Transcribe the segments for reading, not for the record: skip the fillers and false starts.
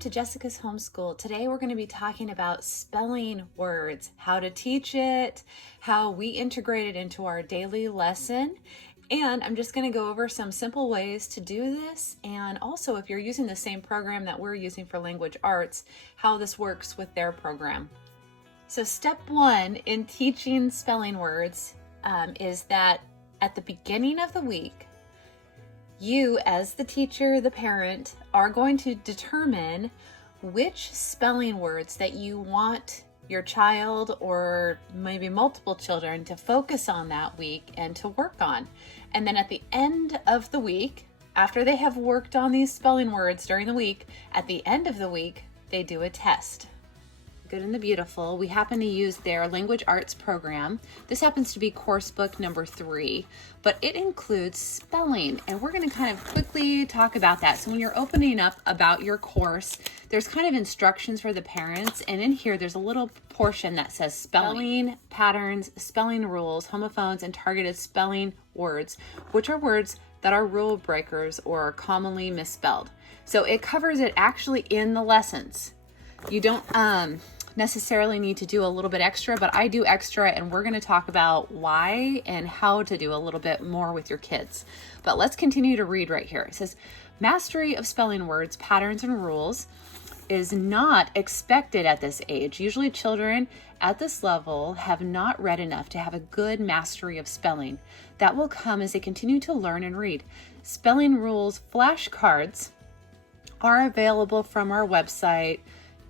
to Jessica's Homeschool. Today we're going to be talking about spelling words, how to teach it, how we integrate it into our daily lesson. And I'm just going to go over some simple ways to do this. And also, if you're using the same program that we're using for language arts, how this works with their program. So step one in teaching spelling words is that at the beginning of the week, you, as the teacher, the parent, are going to determine which spelling words that you want your child or maybe multiple children to focus on that week and to work on. And then at the end of the week, after they have worked on these spelling words during the week, at the end of the week, they do a test. Good and the Beautiful, we happen to use their language arts program. This happens to be course book number 3, but it includes spelling, and we're going to kind of quickly talk about that. So when you're opening up about your course, there's kind of instructions for the parents, and in here there's a little portion that says spelling patterns, spelling rules, homophones, and targeted spelling words, which are words that are rule breakers or are commonly misspelled. So it covers it actually in the lessons. You don't necessarily need to do a little bit extra, but I do extra, and we're going to talk about why and how to do a little bit more with your kids. But let's continue to read right here. It says, mastery of spelling words, patterns, and rules is not expected at this age. Usually children at this level have not read enough to have a good mastery of spelling. That will come as they continue to learn and read. Spelling rules flashcards are available from our website,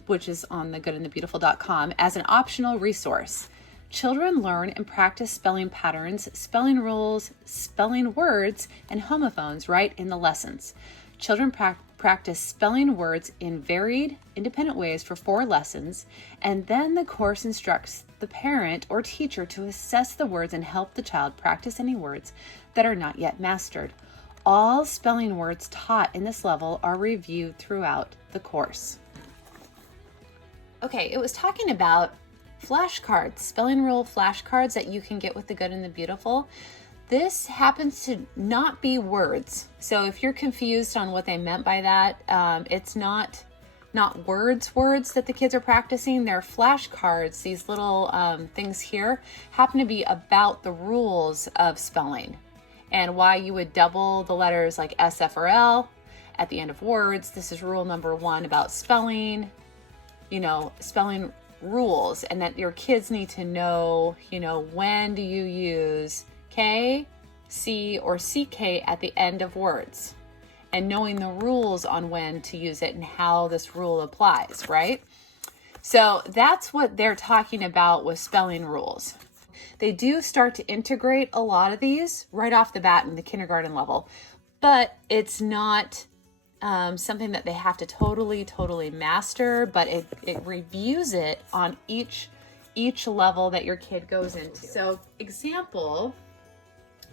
which is on thegoodandthebeautiful.com, as an optional resource. Children learn and practice spelling patterns, spelling rules, spelling words, and homophones right in the lessons. Children practice spelling words in varied, independent ways for 4 lessons, and then the course instructs the parent or teacher to assess the words and help the child practice any words that are not yet mastered. All spelling words taught in this level are reviewed throughout the course. Okay, it was talking about flashcards, spelling rule flashcards that you can get with The Good and the Beautiful. This happens to not be words. So if you're confused on what they meant by that, it's not words that the kids are practicing. They're flashcards. These little things here happen to be about the rules of spelling and why you would double the letters like S, F, or L at the end of words. This is rule number 1 about spelling. Spelling rules, and that your kids need to know, when do you use K, C, or CK at the end of words, and knowing the rules on when to use it and how this rule applies, right? So that's what they're talking about with spelling rules. They do start to integrate a lot of these right off the bat in the kindergarten level, but it's not something that they have to totally master, but it reviews it on each level that your kid goes into. So example,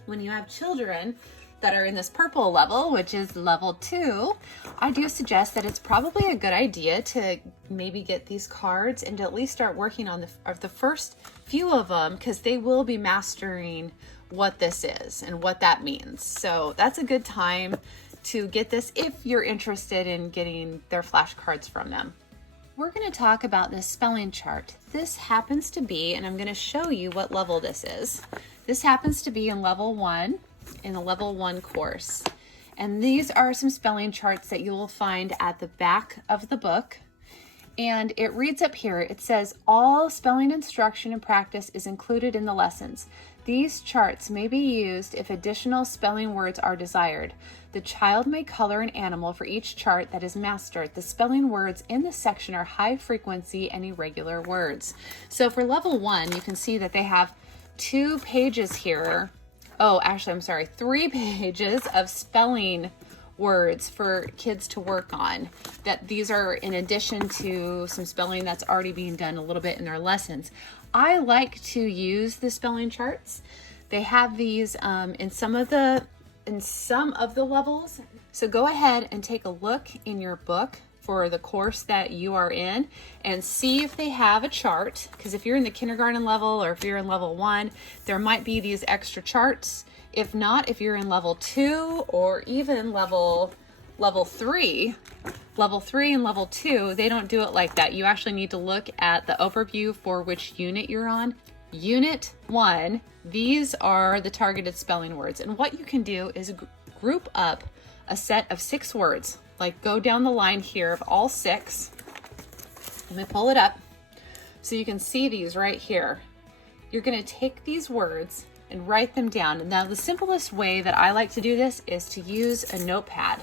when you have children that are in this purple level, which is level 2, I do suggest that it's probably a good idea to maybe get these cards and to at least start working on the first few of them, because they will be mastering what this is and what that means. So that's a good time to get this if you're interested in getting their flashcards from them. We're going to talk about this spelling chart. This happens to be, and I'm going to show you what level this is. This happens to be in level 1, in the level 1 course. And these are some spelling charts that you will find at the back of the book. And it reads up here, it says, all spelling instruction and practice is included in the lessons. These charts may be used if additional spelling words are desired. The child may color an animal for each chart that is mastered. The spelling words in this section are high frequency and irregular words. So for level 1, you can see that they have 2 pages here. Oh, actually, I'm sorry, 3 pages of spelling words for kids to work on. That these are in addition to some spelling that's already being done a little bit in their lessons. I like to use the spelling charts. They have these in some of the levels. So go ahead and take a look in your book for the course that you are in and see if they have a chart, because if you're in the kindergarten level or if you're in level 1, there might be these extra charts. If not, if you're in level 2 or even level Level 3 and level 2, they don't do it like that. You actually need to look at the overview for which unit you're on. Unit 1, these are the targeted spelling words. And what you can do is group up a set of 6 words. Like go down the line here of all 6. Let me pull it up so you can see these right here. You're going to take these words and write them down. And now the simplest way that I like to do this is to use a notepad.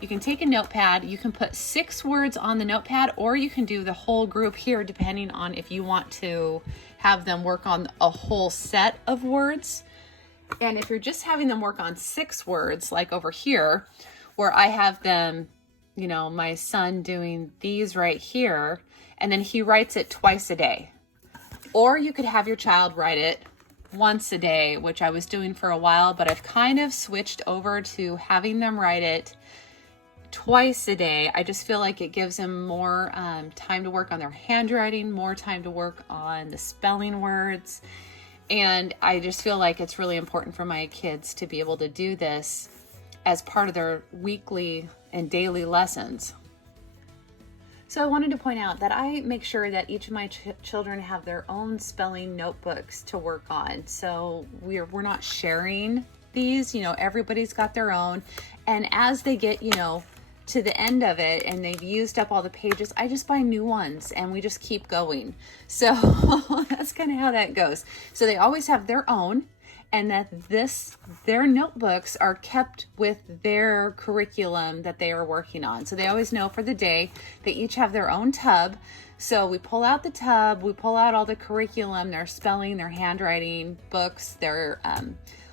You can take a notepad, you can put 6 words on the notepad, or you can do the whole group here depending on if you want to have them work on a whole set of words. And if you're just having them work on 6 words, like over here, where I have them, you know, my son doing these right here, and then he writes it twice a day. Or you could have your child write it once a day, which I was doing for a while, but I've kind of switched over to having them write it twice a day. I just feel like it gives them more time to work on their handwriting, more time to work on the spelling words. And I just feel like it's really important for my kids to be able to do this as part of their weekly and daily lessons. So I wanted to point out that I make sure that each of my children have their own spelling notebooks to work on. So we're not sharing these, you know, everybody's got their own. And as they get, you know, to the end of it and they've used up all the pages, I just buy new ones and we just keep going. So that's kind of how that goes. So they always have their own, and that their notebooks are kept with their curriculum that they are working on. So they always know for the day. They each have their own tub. So we pull out the tub, we pull out all the curriculum, their spelling, their handwriting, books, their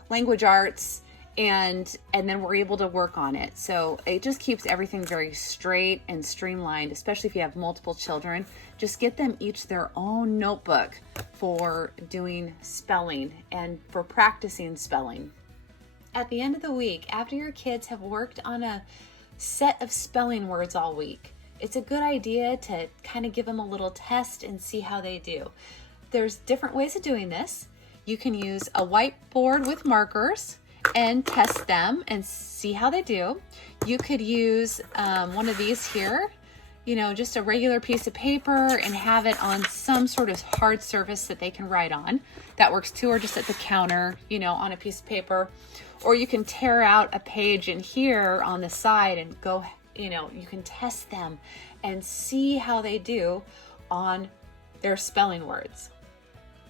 language arts, and then we're able to work on it. So it just keeps everything very straight and streamlined, especially if you have multiple children. Just get them each their own notebook for doing spelling and for practicing spelling. At the end of the week, after your kids have worked on a set of spelling words all week, it's a good idea to kind of give them a little test and see how they do. There's different ways of doing this. You can use a whiteboard with markers and test them and see how they do. You could use one of these here, you know, just a regular piece of paper, and have it on some sort of hard surface that they can write on. That works too, or just at the counter, you know, on a piece of paper. Or you can tear out a page in here on the side and go, you know, you can test them and see how they do on their spelling words.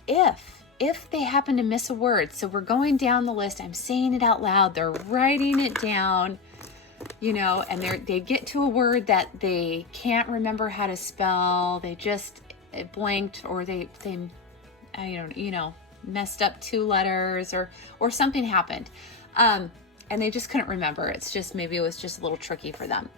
If they happen to miss a word, so we're going down the list, I'm saying it out loud, they're writing it down, you know, and they get to a word that they can't remember how to spell, they just blanked, or they you know, messed up 2 letters, or something happened, and they just couldn't remember. It's just, maybe it was just a little tricky for them.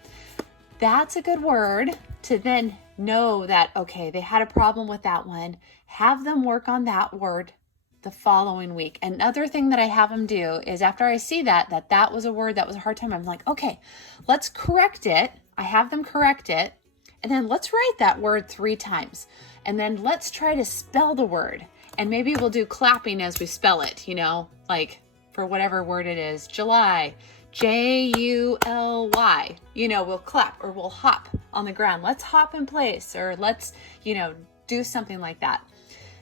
That's a good word to then know that, okay, they had a problem with that one. Have them work on that word the following week. Another thing that I have them do is, after I see that was a word that was a hard time, I'm like, okay, let's correct it. I have them correct it. And then let's write that word 3 times. And then let's try to spell the word. And maybe we'll do clapping as we spell it, you know, like for whatever word it is, July, July, you know, we'll clap, or we'll hop on the ground. Let's hop in place, or let's, you know, do something like that.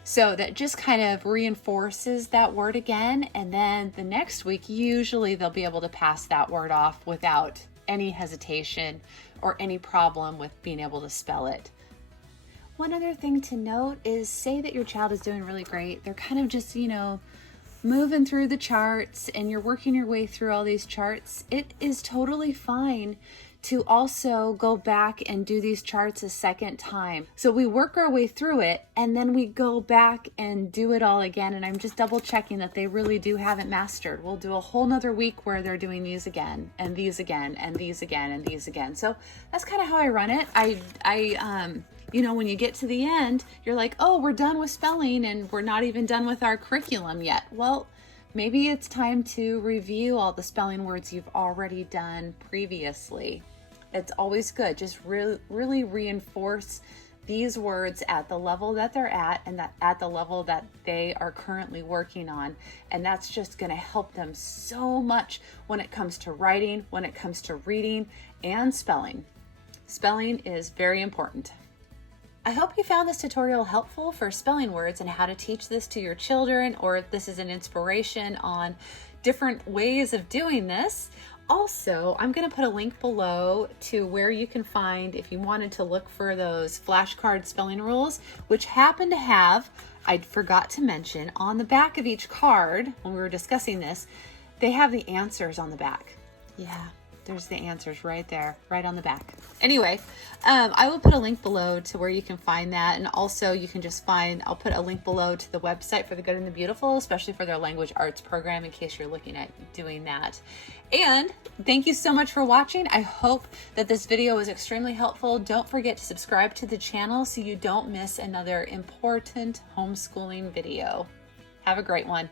So that just kind of reinforces that word again. And then the next week, usually they'll be able to pass that word off without any hesitation or any problem with being able to spell it. One other thing to note is, say that your child is doing really great. They're kind of just, you know, moving through the charts, and you're working your way through all these charts. It is totally fine to also go back and do these charts a second time. So we work our way through it, and then we go back and do it all again. And I'm just double checking that they really do have it mastered. We'll do a whole nother week where they're doing these again, and these again, and these again, and these again. So that's kind of how I run it. You know, when you get to the end, you're like, oh, we're done with spelling, and we're not even done with our curriculum yet. Well, maybe it's time to review all the spelling words you've already done previously. It's always good. Just really reinforce these words at the level that they're at and that at the level that they are currently working on. And that's just going to help them so much when it comes to writing, when it comes to reading and spelling. Spelling is very important. I hope you found this tutorial helpful for spelling words and how to teach this to your children, or if this is an inspiration on different ways of doing this. Also, I'm going to put a link below to where you can find, if you wanted to look for those flashcard spelling rules, which happen to have, I forgot to mention, on the back of each card, when we were discussing this, they have the answers on the back. Yeah, there's the answers right there, right on the back. Anyway, I will put a link below to where you can find that. And also you can just find, I'll put a link below to the website for The Good and the Beautiful, especially for their language arts program in case you're looking at doing that. And thank you so much for watching. I hope that this video was extremely helpful. Don't forget to subscribe to the channel so you don't miss another important homeschooling video. Have a great one.